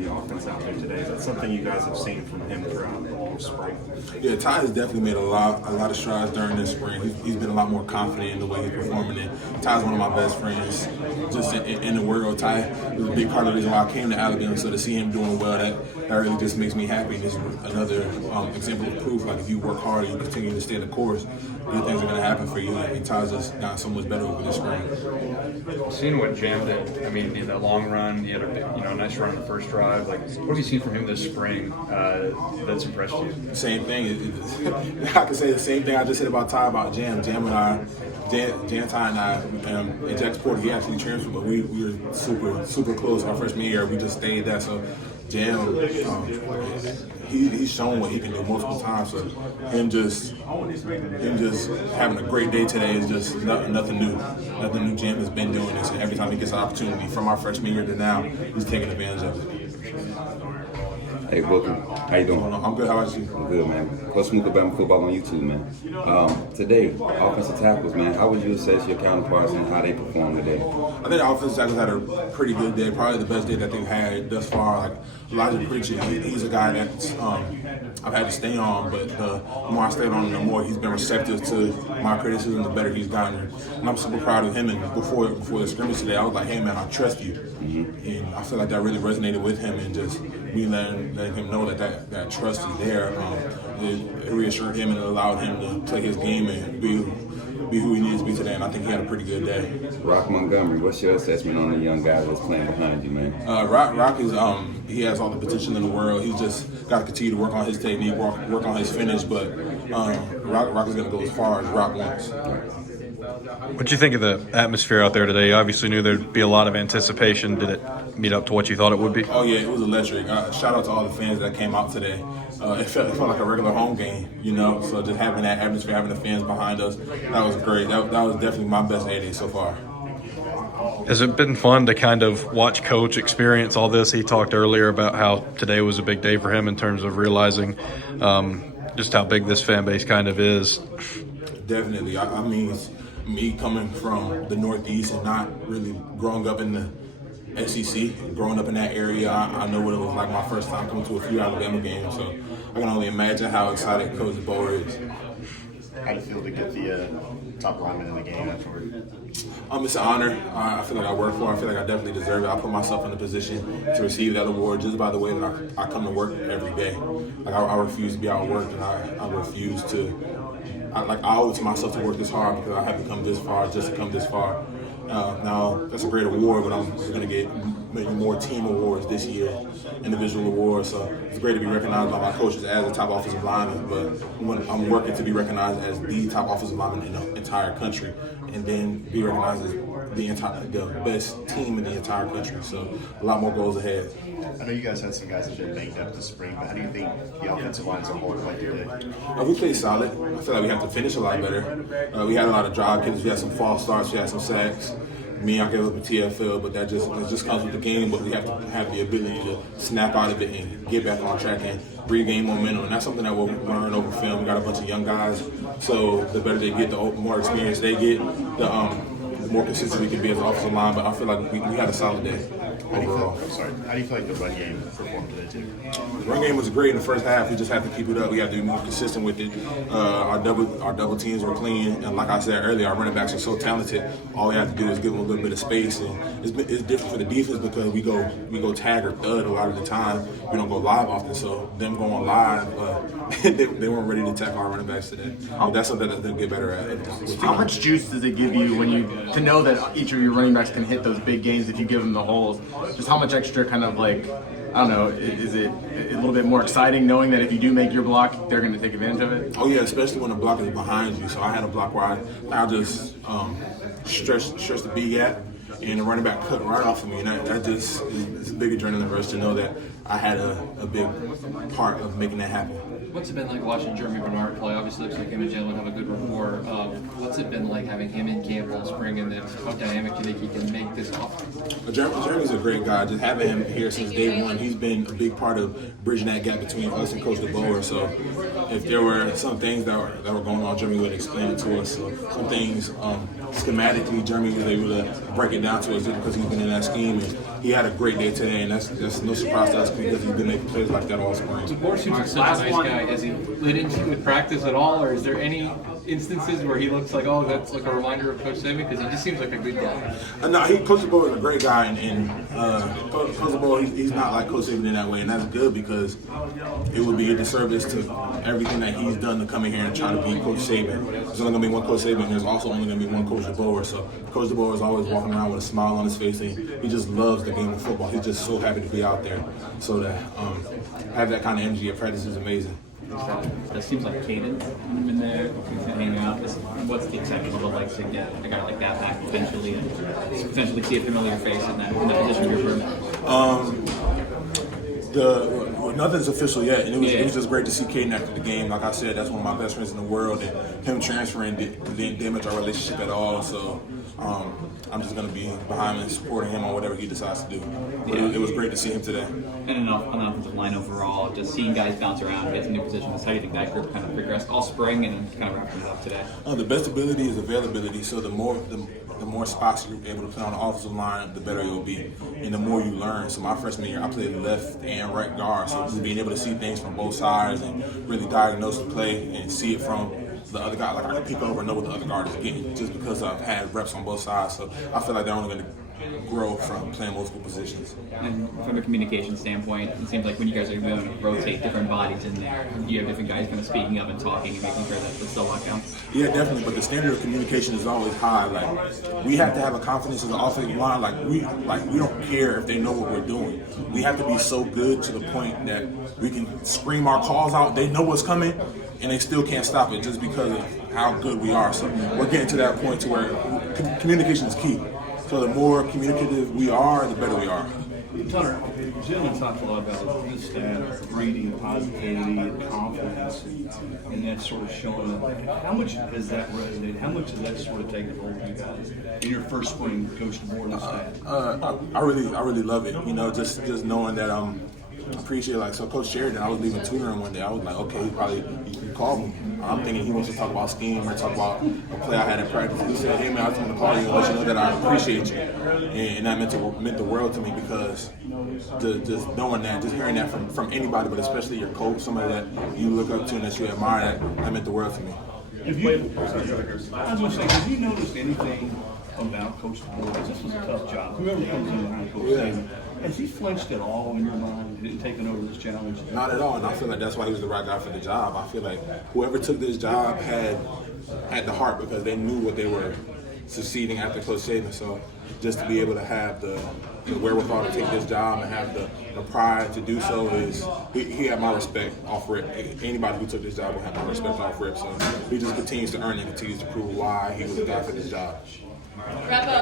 in the offense out there today. Is that something you guys have seen from him throughout the spring? Yeah, Ty has definitely made a lot of strides during this spring. He's been a lot more confident in the way he's performing. And Ty's one of my best friends just in the world. Ty was a big part of the reason why I came to Alabama. So to see him doing well, that really just makes me happy. And it's another example of proof. Like if you work hard and you continue to stay the course, good things are going to happen for you. And Ty's just gotten so much better over this spring. Seeing what Jam did, I mean, in the long run, he had a nice run on the first drive. Like, what have you seen from him this spring that's impressed you? Same thing. I can say the same thing I just said about Ty about Jam. Jam, Ty, and I, and Jack Porter, he actually transferred, but we were super close our freshman year. We just stayed there. So Jam, he's shown what he can do multiple times. So him just having a great day today is just nothing new. Nothing new. Jam has been doing this, and every time he gets an opportunity, from our freshman year to now, he's taking advantage of it. Hey, welcome. How you doing? I'm good. How about you? I'm good, man. Coach Smook Alabama Football on YouTube, man. Today, offensive tackles, man. How would you assess your counterparts and how they performed today? I think the offensive tackles had a pretty good day. Probably the best day that they've had thus far. Like Elijah Pritchett, he's a guy that I've had to stay on, but the more I stayed on him, the more he's been receptive to my criticism, the better he's gotten. And I'm super proud of him. And before the scrimmage today, I was like, hey, man, I trust you. Mm-hmm. And I feel like that really resonated with him, and just me letting him know that trust is there. It reassured him and it allowed him to play his game and be who he needs to be today, and I think he had a pretty good day. Rock Montgomery, what's your assessment on the young guy that's playing behind you, man? Rock is he has all the potential in the world. He's just got to continue to work on his technique, work on his finish, but Rock is going to go as far as Rock wants. What do you think of the atmosphere out there today? You obviously knew there'd be a lot of anticipation. Did it meet up to what you thought it would be? Oh, yeah, it was electric. Shout out to all the fans that came out today. It felt like a regular home game, you know? So just having that atmosphere, having the fans behind us, that was great. That was definitely my best A-Day so far. Has it been fun to kind of watch Coach experience all this? He talked earlier about how today was a big day for him in terms of realizing just how big this fan base kind of is. Definitely. I mean, me coming from the Northeast and not really growing up in the SEC, growing up in that area, I know what it was like my first time coming to a few Alabama games. So I can only imagine how excited Coach DeBoer is. How do you feel to get the top lineman in the game afterward? It's an honor. I feel like I work for it. I feel like I definitely deserve it. I put myself in a position to receive that award just by the way that I come to work every day. Like I refuse to be outworked, and I refuse to. I owe it to myself to work this hard because I haven't come this far just to come this far. Now, that's a great award, but I'm going to get maybe more team awards this year, individual awards. So it's great to be recognized by my coaches as a top offensive lineman, but I'm working to be recognized as the top offensive lineman in the entire country, and then be recognized as the best team in the entire country. So a lot more goals ahead. I know you guys had some guys that have been banged up this spring, but how do you think the offensive line as a whole played today? We played solid. I feel like we have to finish a lot better. We had a lot of drive kicks. We had some false starts. We had some sacks. I gave up a TFL, but that just comes with the game. But we have to have the ability to snap out of it and get back on track and regain momentum. And that's something that we'll learn over film. We got a bunch of young guys, so the better they get, the more experience they get, the more consistent we can be as an offensive line. But I feel like we had a solid day overall. How do you feel like the run game performed today too? The run game was great in the first half. We just have to keep it up. We have to be more consistent with it. Our double teams were clean, and like I said earlier, our running backs are so talented. All we have to do is give them a little bit of space, and it's different for the defense because we go tag or thud a lot of the time. We don't go live often, so them going live, they weren't ready to tackle our running backs today. But that's something that they'll get better at. How much juice does it give you to know that each of your running backs can hit those big games if you give them the holes? Just how much extra kind of like, I don't know, is it a little bit more exciting knowing that if you do make your block, they're going to take advantage of it? Oh yeah, especially when the block is behind you. So I had a block where I just stretch the B gap, and the running back cut right off of me. And that just is a big adrenaline rush to know that I had a big part of making that happen. What's it been like watching Jeremy Bernard play? Obviously, looks like him and Jalen have a good rapport. What's it been like having him in camp all spring, and then how dynamic do you think he can make this offense? Jeremy's a great guy. Just having him here since day one, he's been a big part of bridging that gap between us and Coach DeBoer. So if there were some things that were going on, Jeremy would explain it to us. So some things schematically, Jeremy was able to break it down to us just because he's been in that scheme. And he had a great day today, and that's no surprise to us because he's been making plays like that all spring. DeBoer seems like such a nice guy. Has he lit into the practice at all, or is there any instances where he looks like, oh, that's like a reminder of Coach Saban? Because he just seems like a good guy. No, Coach DeBoer is a great guy, and Coach DeBoer, he's not like Coach Saban in that way, and that's good because it would be a disservice to everything that he's done to come in here and try to be Coach Saban. There's only going to be one Coach Saban, and there's also only going to be one Coach DeBoer. So Coach DeBoer is always walking around with a smile on his face, and he just loves the game of football. He's just so happy to be out there. So that have that kind of energy at practice is amazing. That seems like cadence in there, hanging out. What's the excitement level like to get a guy like that back eventually and potentially see a familiar face in that position you're in? Nothing's official yet, and it was just great to see Caden after the game. Like I said, that's one of my best friends in the world, and him transferring didn't damage our relationship at all. So I'm just going to be behind him and supporting him on whatever he decides to do. But it was great to see him today. And on the offensive line overall, just seeing guys bounce around, get to new positions, how do you think that group kind of progressed all spring and kind of wrapping it up today? The best ability is availability. So the more spots you're able to play on the offensive line, the better you'll be, and the more you learn. So my freshman year, I played left and right guard, so being able to see things from both sides and really diagnose the play and see it from the other guy, like I can peek over and know what the other guard is getting just because I've had reps on both sides. So I feel like they're only going to grow from playing multiple positions. And from a communication standpoint, it seems like when you guys are going to rotate different bodies in there, you have different guys kind of speaking up and talking and making sure that it's still locked down. Yeah, definitely. But the standard of communication is always high. Like we have to have a confidence in the offensive line. Like we don't care if they know what we're doing. We have to be so good to the point that we can scream our calls out. They know what's coming, and they still can't stop it just because of how good we are. So we're getting to that point to where communication is key. So the more communicative we are, the better we are. Hunter, Jalen talked a lot about his staff breeding positivity and confidence and that sort of showing up. How much has that resonated? How much has that sort of taken hold of you guys in your first spring coaching board and staff? I really love it. You know, just knowing that I appreciate like so Coach Sheridan, I was leaving tutoring one day. I was like, okay, he called me. I'm thinking he wants to talk about scheme or talk about a play I had in practice. He said, hey man, I just want to call you and let you know that I appreciate you. And that meant the world to me because just knowing that, just hearing that from anybody, but especially your coach, somebody that you look up to and that you admire, that meant the world to me. I was going to say, have you noticed anything about Coach DeBoer? Because this was a tough job. Whoever comes in behind Coach Saban, has he flinched at all in your mind and taken over this challenge? Not at all, and I feel like that's why he was the right guy for the job. I feel like whoever took this job had the heart because they knew what they were succeeding after Coach Saban. So just to be able to have the wherewithal to take this job and have the pride to do so is he had my respect off rip. Anybody who took this job will have my respect off rip. So he just continues to earn and continues to prove why he was the guy for this job. Wrap up.